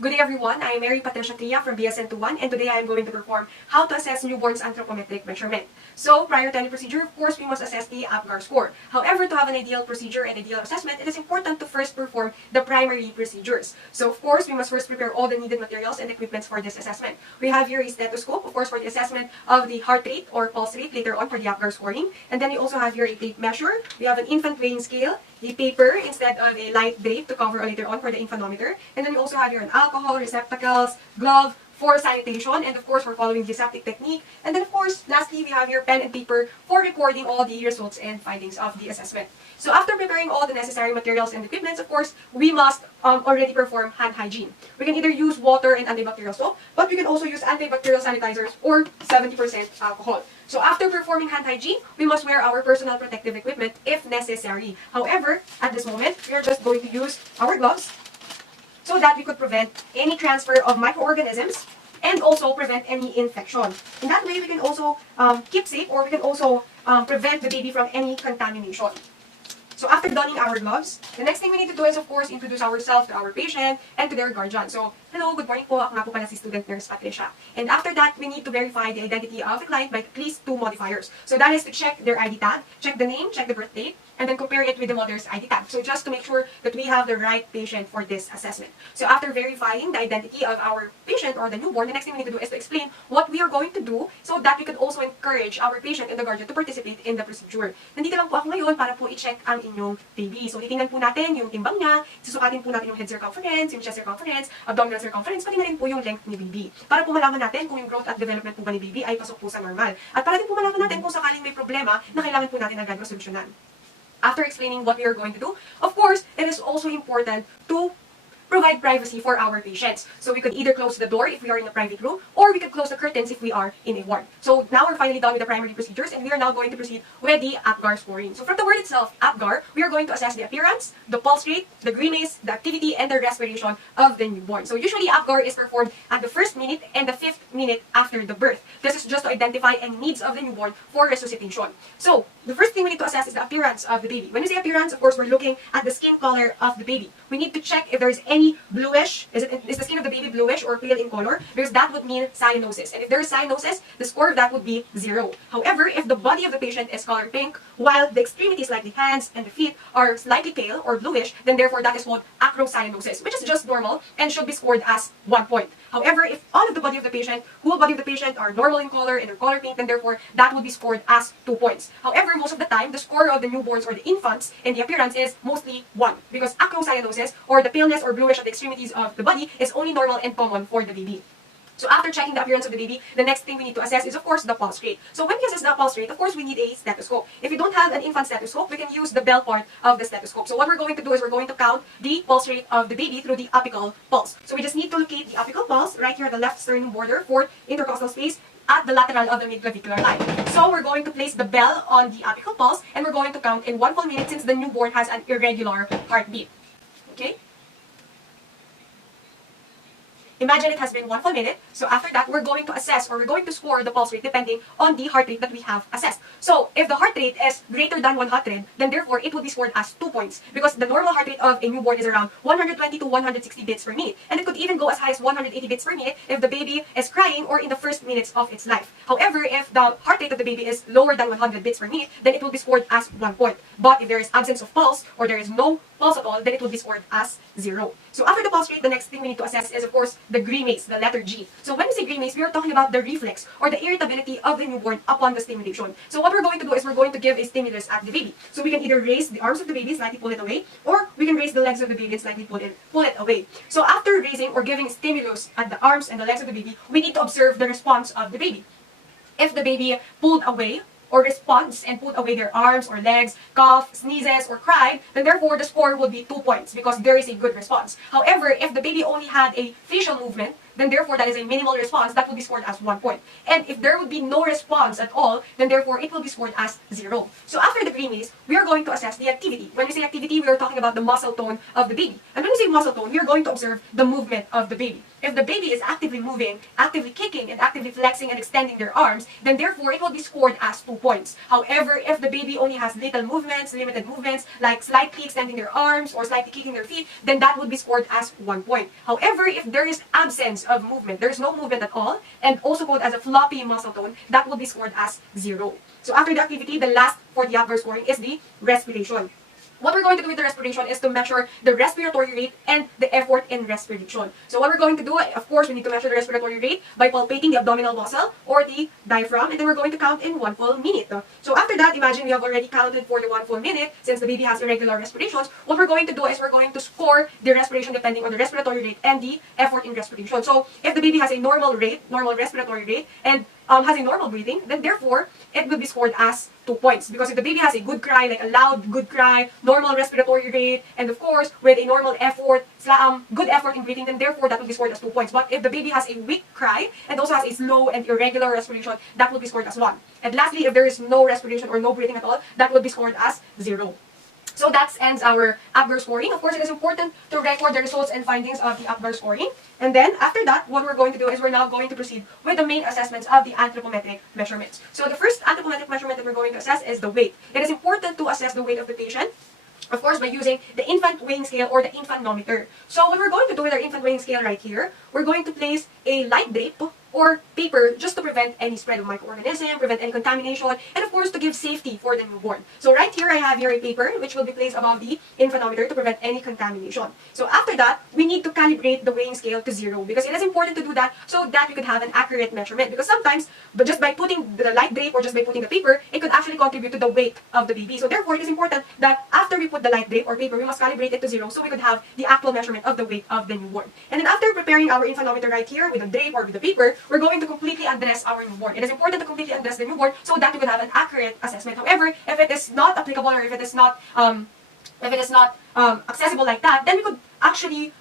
Good day everyone, I am Mary Patricia Tria from BSN21 and today I am going to perform how to assess newborn's anthropometric measurement. So prior to any procedure, of course, we must assess the APGAR score. However, to have an ideal procedure and ideal assessment, it is important to first perform the primary procedures. So of course, we must first prepare all the needed materials and equipments for this assessment. We have here a stethoscope, of course, for the assessment of the heart rate or pulse rate later on for the APGAR scoring. And then we also have here a tape measure. We have an infant weighing scale, a paper instead of a light drape to cover later on for the infantometer. And then we also have here an alcohol, receptacles, glove for sanitation, and of course for following the aseptic technique. And then of course, lastly, we have here pen and paper for recording all the results and findings of the assessment. So after preparing all the necessary materials and equipments, of course, we must already perform hand hygiene. We can either use water and antibacterial soap, but we can also use antibacterial sanitizers or 70% alcohol. So after performing hand hygiene, we must wear our personal protective equipment if necessary. However, at this moment, we are just going to use our gloves so that we could prevent any transfer of microorganisms and also prevent any infection. In that way, we can also keep safe, or we can also prevent the baby from any contamination. So after donning our gloves, the next thing we need to do is, of course, introduce ourselves to our patient and to their guardian. So, hello, good morning po. Ako nga po pala si student nurse Patricia. And after that, we need to verify the identity of the client by at least 2 modifiers. So that is to check their ID tag, check the name, check the birth date, and then compare it with the mother's ID tag. So just to make sure that we have the right patient for this assessment. So after verifying the identity of our patient or the newborn, the next thing we need to do is to explain what we are going to do so that we could also encourage our patient and the guardian to participate in the procedure. Nandito lang po ako ngayon para po i-check ang inyong baby. So titingnan po natin yung timbang niya, susukatin po natin yung head circumference, yung chest circumference, abdominal circumference, pati na rin po yung length ni baby. Para po malaman natin kung yung growth at development po ba ni baby ay pasok po sa normal. At para din po malaman natin kung sakaling may problema na kailangan po natin agad masolusyonan. After explaining what we are going to do, of course, it is also important to provide privacy for our patients. So we could either close the door if we are in a private room, or we could close the curtains if we are in a ward. So now we're finally done with the primary procedures, and we are now going to proceed with the APGAR scoring. So from the word itself, APGAR, we are going to assess the appearance, the pulse rate, the grimace, the activity, and the respiration of the newborn. So usually APGAR is performed at the 1st minute and the 5th minute after the birth. This is just to identify any needs of the newborn for resuscitation. So the first thing we need to assess is the appearance of the baby. When we say appearance, of course, we're looking at the skin color of the baby. We need to check if there is any bluish, is the skin of the baby bluish or pale in color, because that would mean cyanosis. And if there is cyanosis, the score of that would be 0. However, if the body of the patient is color pink, while the extremities like the hands and the feet are slightly pale or bluish, then therefore that is called acrocyanosis, which is just normal and should be scored as 1 point. However, if all of the body of the patient, whole body of the patient are normal in color and are color pink, then therefore that would be scored as 2 points. However, most of the time, the score of the newborns or the infants in the appearance is mostly 1, because acrocyanosis, or the paleness or bluish at the extremities of the body, is only normal and common for the baby. So after checking the appearance of the baby, the next thing we need to assess is, of course, the pulse rate. So when we assess the pulse rate, of course, we need a stethoscope. If you don't have an infant stethoscope, we can use the bell part of the stethoscope. So what we're going to do is we're going to count the pulse rate of the baby through the apical pulse. So we just need to locate the apical pulse right here at the left sternum border for intercostal space at the lateral of the midclavicular line. So we're going to place the bell on the apical pulse, and we're going to count in 1 full minute since the newborn has an irregular heartbeat. Okay? Imagine it has been 1 full minute. So after that, we're going to assess, or we're going to score the pulse rate depending on the heart rate that we have assessed. So if the heart rate is greater than 100, then therefore it will be scored as 2 points, because the normal heart rate of a newborn is around 120 to 160 beats per minute. And it could even go as high as 180 beats per minute if the baby is crying or in the first minutes of its life. However, if the heart rate of the baby is lower than 100 beats per minute, then it will be scored as 1 point. But if there is absence of pulse, or there is no pulse at all, then it will be scored as 0. So after the pulse rate, the next thing we need to assess is, of course, the grimace, the letter G. So when we say grimace, we are talking about the reflex or the irritability of the newborn upon the stimulation. So what we're going to do is we're going to give a stimulus at the baby. So we can either raise the arms of the baby, slightly pull it away, or we can raise the legs of the baby and slightly pull it away. So after raising or giving stimulus at the arms and the legs of the baby, we need to observe the response of the baby. If the baby pulled away, or responds and put away their arms or legs, cough, sneezes, or cried, then therefore the score will be 2 points because there is a good response. However, if the baby only had a facial movement, then therefore that is a minimal response that will be scored as 1 point. And if there would be no response at all, then therefore it will be scored as 0. So after the green maze, we are going to assess the activity. When we say activity, we are talking about the muscle tone of the baby. And when we say muscle tone, we are going to observe the movement of the baby. If the baby is actively moving, actively kicking, and actively flexing and extending their arms, then therefore it will be scored as 2 points. However, if the baby only has little movements, limited movements, like slightly extending their arms or slightly kicking their feet, then that would be scored as 1 point. However, if there is absence of movement, there is no movement at all, and also called as a floppy muscle tone, that will be scored as 0. So after the activity, the last for the Apgar scoring is the respiration. What we're going to do with the respiration is to measure the respiratory rate and the effort in respiration. So what we're going to do, of course, we need to measure the respiratory rate by palpating the abdominal muscle or the diaphragm, and then we're going to count in 1 full minute. So after that, imagine we have already counted for the 1 full minute since the baby has irregular respirations. What we're going to do is we're going to score the respiration depending on the respiratory rate and the effort in respiration. So if the baby has a normal rate, normal respiratory rate, and has a normal breathing, then therefore it will be scored as 2 points. Because if the baby has a good cry, like a loud good cry, normal respiratory rate, and of course with a normal effort, good effort in breathing, then therefore that will be scored as 2 points. But if the baby has a weak cry and also has a slow and irregular respiration, that will be scored as 1. And lastly, if there is no respiration or no breathing at all, that will be scored as 0. So that ends our Apgar scoring. Of course, it is important to record the results and findings of the Apgar scoring. And then, after that, what we're going to do is we're now going to proceed with the main assessments of the anthropometric measurements. So the first anthropometric measurement that we're going to assess is the weight. It is important to assess the weight of the patient, of course, by using the infant weighing scale or the infantometer. So what we're going to do with our infant weighing scale right here, we're going to place a light drape or paper just to prevent any spread of microorganism, prevent any contamination, and of course to give safety for the newborn. So right here I have here a paper which will be placed above the infantometer to prevent any contamination. So after that, we need to calibrate the weighing scale to 0 because it is important to do that so that we could have an accurate measurement. Because sometimes, but just by putting the light drape or just by putting the paper, it could actually contribute to the weight of the baby. So therefore, it is important that after we put the light drape or paper, we must calibrate it to 0 so we could have the actual measurement of the weight of the newborn. And then after preparing our infantometer right here with the drape or with the paper, we're going to completely undress our newborn. It is important to completely undress the newborn so that we can have an accurate assessment. However, if it is not applicable or if it is not accessible like that, then we could actually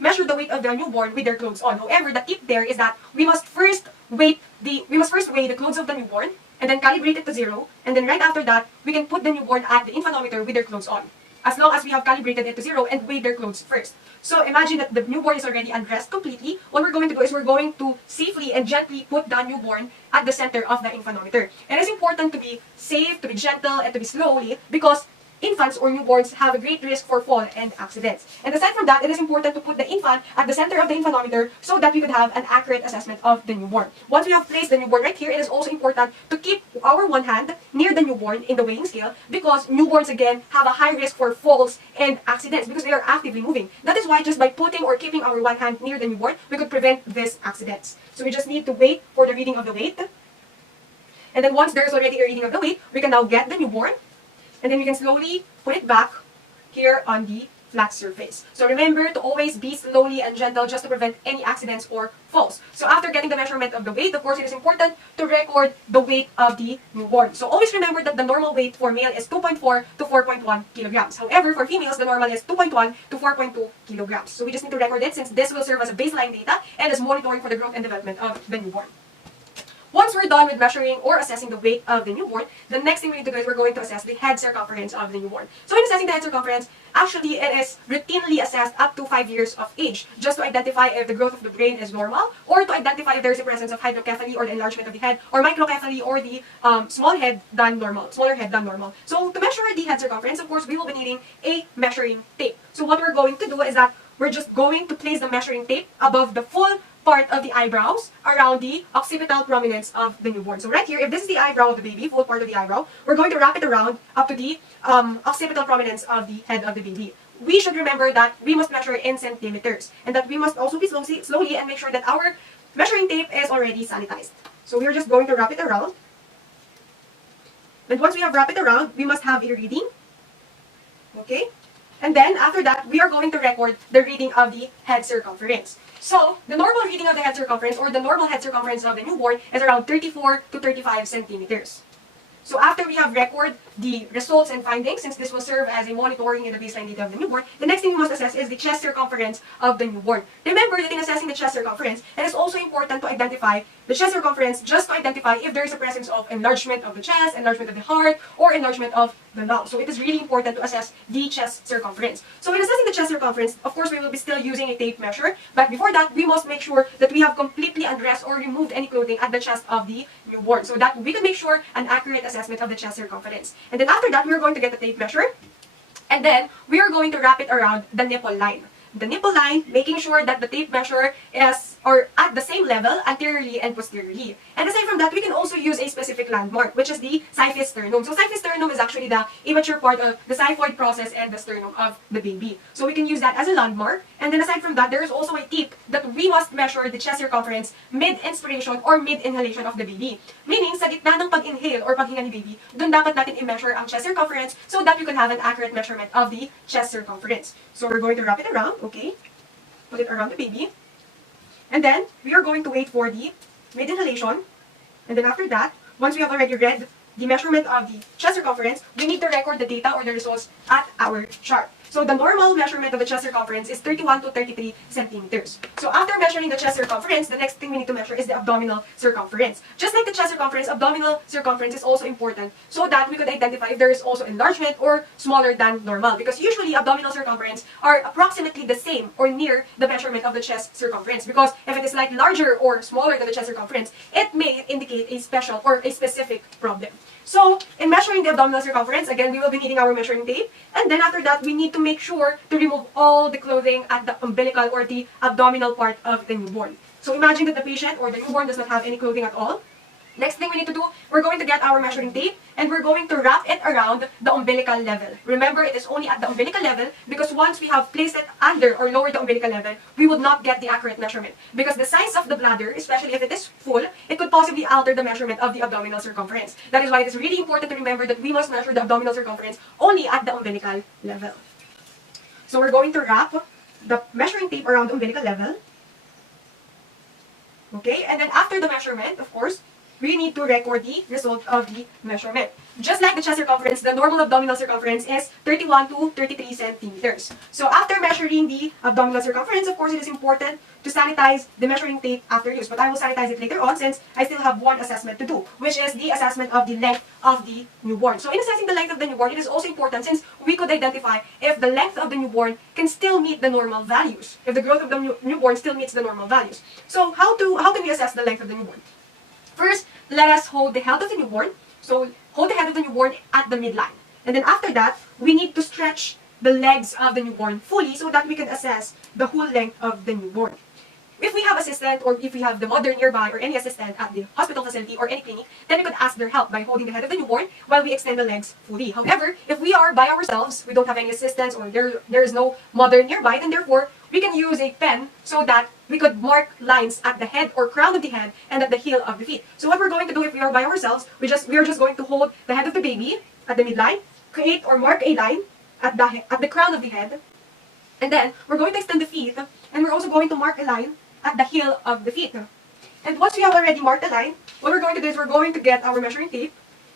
measure the weight of the newborn with their clothes on. However, the tip there is that we must first weigh the clothes of the newborn and then calibrate it to 0, and then right after that, we can put the newborn at the infantometer with their clothes on, as long as we have calibrated it to 0 and weighed their clothes first. So imagine that the newborn is already undressed completely. What we're going to do is we're going to safely and gently put the newborn at the center of the infantometer. It is important to be safe, to be gentle, and to be slowly because infants or newborns have a great risk for fall and accidents. And aside from that, it is important to put the infant at the center of the infantometer so that we could have an accurate assessment of the newborn. Once we have placed the newborn right here, it is also important to keep our one hand near the newborn in the weighing scale because newborns again have a high risk for falls and accidents because they are actively moving. That is why just by putting or keeping our one hand near the newborn, we could prevent these accidents. So we just need to wait for the reading of the weight. And then once there's already a reading of the weight, we can now get the newborn. And then we can slowly put it back here on the flat surface. So remember to always be slowly and gentle just to prevent any accidents or falls. So after getting the measurement of the weight, of course, it is important to record the weight of the newborn. So always remember that the normal weight for male is 2.4 to 4.1 kilograms. However, for females, the normal is 2.1 to 4.2 kilograms. So we just need to record it since this will serve as a baseline data and as monitoring for the growth and development of the newborn. Once we're done with measuring or assessing the weight of the newborn, the next thing we need to do is we're going to assess the head circumference of the newborn. So in assessing the head circumference, actually it is routinely assessed up to 5 years of age, just to identify if the growth of the brain is normal, or to identify if there is a presence of hydrocephaly or the enlargement of the head, or microcephaly or the smaller head than normal. So to measure the head circumference, of course, we will be needing a measuring tape. So what we're going to do is that we're just going to place the measuring tape above the full part of the eyebrows around the occipital prominence of the newborn. So right here, if this is the eyebrow of the baby, full part of the eyebrow, we're going to wrap it around up to the occipital prominence of the head of the baby. We should remember that we must measure in centimeters and that we must also be slowly and make sure that our measuring tape is already sanitized. So we're just going to wrap it around. And once we have wrapped it around, we must have a reading. Okay? And then after that, we are going to record the reading of the head circumference. So, the normal reading of the head circumference or the normal head circumference of the newborn is around 34 to 35 centimeters. So after we have record the results and findings, since this will serve as a monitoring in the baseline data of the newborn, the next thing we must assess is the chest circumference of the newborn. Remember that in assessing the chest circumference, it is also important to identify the chest circumference just to identify if there is a presence of enlargement of the chest, enlargement of the heart, or enlargement of the lung. So it is really important to assess the chest circumference. So in assessing the chest circumference, of course, we will be still using a tape measure, but before that, we must make sure that we have completely undressed or removed any clothing at the chest of the newborn so that we can make sure an accurate assessment of the chest circumference. And then after that, we are going to get the tape measure, and then we are going to wrap it around the nipple line. The nipple line, making sure that the tape measure is at the same level anteriorly and posteriorly. And aside from that, we can also use a specific landmark, which is the syphis sternum. So syphis sternum is actually the immature part of the xiphoid process and the sternum of the baby. So we can use that as a landmark. And then aside from that, there is also a tip that we must measure the chest circumference mid-inspiration or mid-inhalation of the baby. Meaning, sa gitna ng pag-inhale or paghinga ni baby, dun dapat natin i-measure ang chest circumference so that you can have an accurate measurement of the chest circumference. So we're going to wrap it around, okay? Put it around the baby. And then, we are going to wait for the mid-inhalation. And then after that, once we have already read the measurement of the chest circumference, we need to record the data or the results at our chart. So the normal measurement of the chest circumference is 31 to 33 centimeters. So after measuring the chest circumference, the next thing we need to measure is the abdominal circumference. Just like the chest circumference, abdominal circumference is also important so that we could identify if there is also enlargement or smaller than normal. Because usually abdominal circumference are approximately the same or near the measurement of the chest circumference. Because if it is like larger or smaller than the chest circumference, it may indicate a special or a specific problem. So, in measuring the abdominal circumference, again, we will be needing our measuring tape. And then after that, we need to make sure to remove all the clothing at the umbilical or the abdominal part of the newborn. So imagine that the patient or the newborn does not have any clothing at all. Next thing we need to do, we're going to get our measuring tape and we're going to wrap it around the umbilical level. Remember, it is only at the umbilical level because once we have placed it under or lower the umbilical level, we would not get the accurate measurement. Because the size of the bladder, especially if it is full, it could possibly alter the measurement of the abdominal circumference. That is why it is really important to remember that we must measure the abdominal circumference only at the umbilical level. So we're going to wrap the measuring tape around the umbilical level. Okay, and then after the measurement, of course, we need to record the result of the measurement. Just like the chest circumference, the normal abdominal circumference is 31 to 33 centimeters. So after measuring the abdominal circumference, of course, it is important to sanitize the measuring tape after use. But I will sanitize it later on since I still have one assessment to do, which is the assessment of the length of the newborn. So in assessing the length of the newborn, it is also important since we could identify if the length of the newborn can still meet the normal values, if the growth of the newborn still meets the normal values. So how can we assess the length of the newborn? First, let us hold the head of the newborn. So, hold the head of the newborn at the midline. And then after that, we need to stretch the legs of the newborn fully so that we can assess the whole length of the newborn. If we have assistant or if we have the mother nearby or any assistant at the hospital facility or any clinic, then we could ask their help by holding the head of the newborn while we extend the legs fully. However, if we are by ourselves, we don't have any assistants or there is no mother nearby, then therefore, we can use a pen so that we could mark lines at the head or crown of the head and at the heel of the feet. So what we're going to do if we are by ourselves, we are just going to hold the head of the baby at the midline, create or mark a line at the crown of the head, and then we're going to extend the feet, and we're also going to mark a line at the heel of the feet. And once we have already marked the line, what we're going to do is we're going to get our measuring tape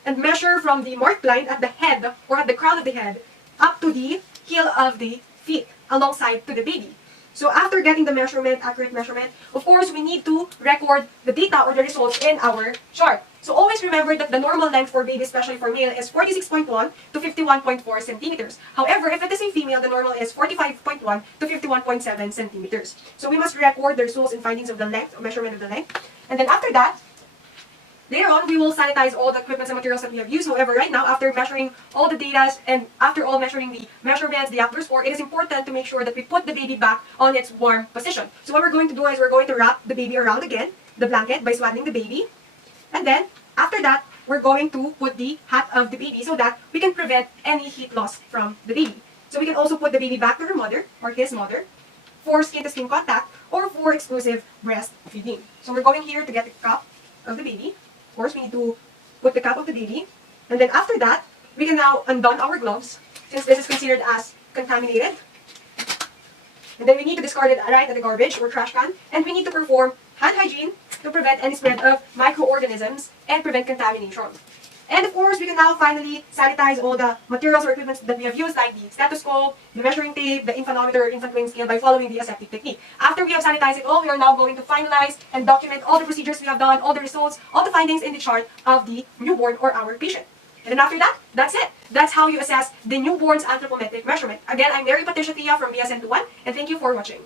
and measure from the marked line at the head or at the crown of the head up to the heel of the feet alongside to the baby. So after getting the measurement, accurate measurement, of course, we need to record the data or the results in our chart. So always remember that the normal length for baby, especially for male, is 46.1 to 51.4 centimeters. However, if it is a female, the normal is 45.1 to 51.7 centimeters. So we must record the results and findings of the length, or measurement of the length. And then after that, later on, we will sanitize all the equipment and materials that we have used. However, right now, after measuring all the data and after all measuring the measurements, the outdoor score, it is important to make sure that we put the baby back on its warm position. So what we're going to do is we're going to wrap the baby around again, the blanket, by swaddling the baby. And then, after that, we're going to put the hat of the baby so that we can prevent any heat loss from the baby. So we can also put the baby back to her mother or his mother for skin-to-skin contact or for exclusive breastfeeding. So we're going here to get the cup of the baby. Of course, we need to put the cap of the baby. And then after that, we can now undone our gloves since this is considered as contaminated. And then we need to discard it right at the garbage or trash can. And we need to perform hand hygiene to prevent any spread of microorganisms and prevent contamination. And of course, course, we can now finally sanitize all the materials or equipment that we have used, like the stethoscope, the measuring tape, the infanometer or infant weighing scale, by following the aseptic technique. After we have sanitized it all, we are now going to finalize and document all the procedures we have done, all the results, all the findings in the chart of the newborn or our patient. And then after that, that's it. That's how you assess the newborn's anthropometric measurement. Again, I'm Mary Patricia Tria from BSN 21, and thank you for watching.